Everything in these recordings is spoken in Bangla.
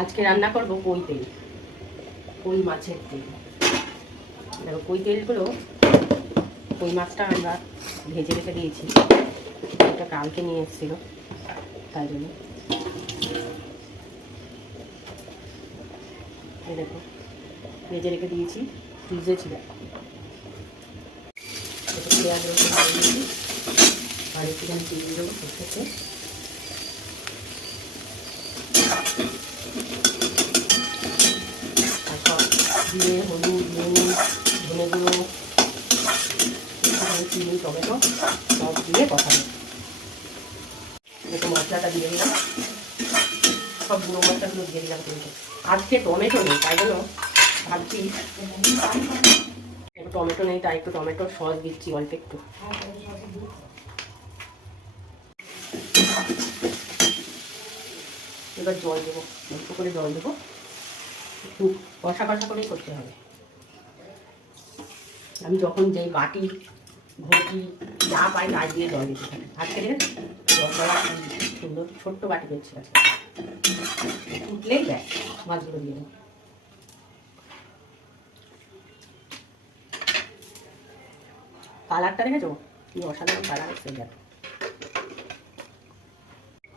আজকে রান্না করব কই তেল, কই মাছের তেল। দেখো কই তেলগুলো, কই মাছটা আমরা ভেজে রেখে দিয়েছি, এটা কালকে নিয়ে এসেছিলো তাই জন্য। এই দেখো ভেজে রেখে দিয়েছি, ফ্রিজে ছিল। পেঁয়াজ রসুন দিয়ে দিয়েছি আর একটুখানি চিনি দেবো সরষেতে। আর সব জিরে, হলুদ, নুন, ধনে গুঁড়ো, চিনি, টমেটো সব দিয়ে কষাবো। একটু মশলাটা দিয়ে দিলাম, সব গুঁড়ো মশলাগুলো দিয়ে দিলাম। কিন্তু আজকে টমেটো নেই, তাই জন্য ভাবছি টমেটো নেই, তাই একটু টমেটোর সস দিচ্ছি অল্প একটু। এবার জল দেবো, অল্প করে জল দেবো, একটু কষা কষা করেই করতে হবে। আমি যখন যেই বাটি ঘটি যা পাই তাই দিয়ে জল দিতে হবে। আজকে জল দেওয়া সুন্দর ছোট্ট বাটি পেয়েছি আজকে। উঠলেই দেয় মাছগুলো দিয়ে দেবো। কালারটা দেখেছো কি অসাধারণ কালার এসছে। দেখো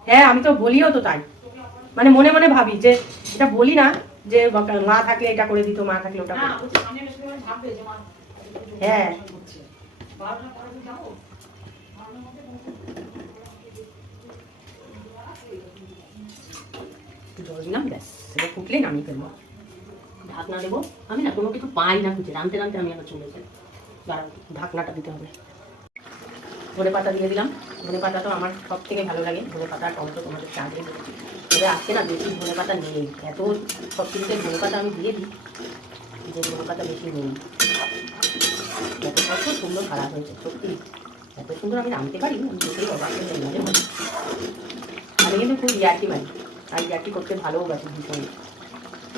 হ্যাঁ, আমি তো বলিও তো তাই, মানে মনে মনে ভাবি যে এটা বলি না যে মা থাকলে এটা করে দিত, মা থাকলে ওটা করে। হ্যাঁ জল দিলাম, ব্যাস সেটা ফুটলে নামিয়ে ফেলবো। ঢাকনা দেবো। আমি না কোনো কিছু পাই না খুঁজে, রাঁধতে রাঁধতে আমি আবার চলে যাই। দাঁড়াও, ঢাকনাটা দিতে হবে। ধনে পাতা দিয়ে দিলাম। ধনে পাতা তো আমার সব থেকে ভালো লাগে, ধনে পাতা টমেটো তোমাদের চা দিয়ে দিচ্ছি। তবে আজকে না বেশি ধনে পাতা নেই, এত সব কিছুতে ধনে পাতা আমি দিয়ে দিই যে ধনে পাতা বেশি নেই। এত কত সুন্দর খারাপ হয়েছে সত্যি, এত সুন্দর আমি রাঁধতে পারি, আমি দেখেই অবাক হয়ে যাই মাঝে মাঝে। আমি কিন্তু খুব ইয়ার্কি মারি, আর ইয়ার্কি করতে ভালোবাসি ভীষণ।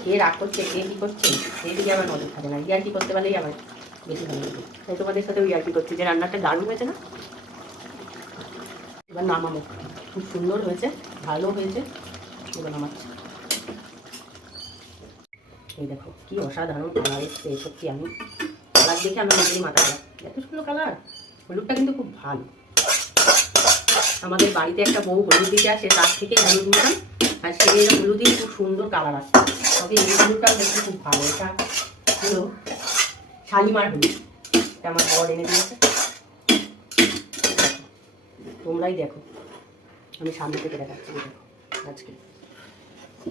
কে রাগ করছে, কে কী করছে সেই দিকে আমার নজর থাকে না, ইয়ার্কি করতে পারলেই আমার বেশি ভালো লাগে। তাই তোমাদের সাথে ইয়ার্কি করছি যে রান্নাটা দারুণ হয়েছে না। এবার নামাবো, খুব সুন্দর হয়েছে, ভালো হয়েছে। এবার নামাচ্ছি। এই দেখো কি অসাধারণ কালার এসছে, সত্যি আমি কালার দেখে আমার নিজেরই মাথা খারাপ, এত সুন্দর কালার। হলুদটা কিন্তু খুব ভালো, আমাদের বাড়িতে একটা বউ হলুদ দিতে আসে, তার থেকে হলুদ নিতাম, আর সেই হলুদই খুব সুন্দর কালার আসছে। তবে এই হলুদটাও দেখতে খুব ভালো, এটা হলো শালিমার হলুদ, এটা আমার বর এনে দিয়েছে। তোমরাই দেখো, আমি সামনে থেকে দেখাচ্ছি। দেখো আজকে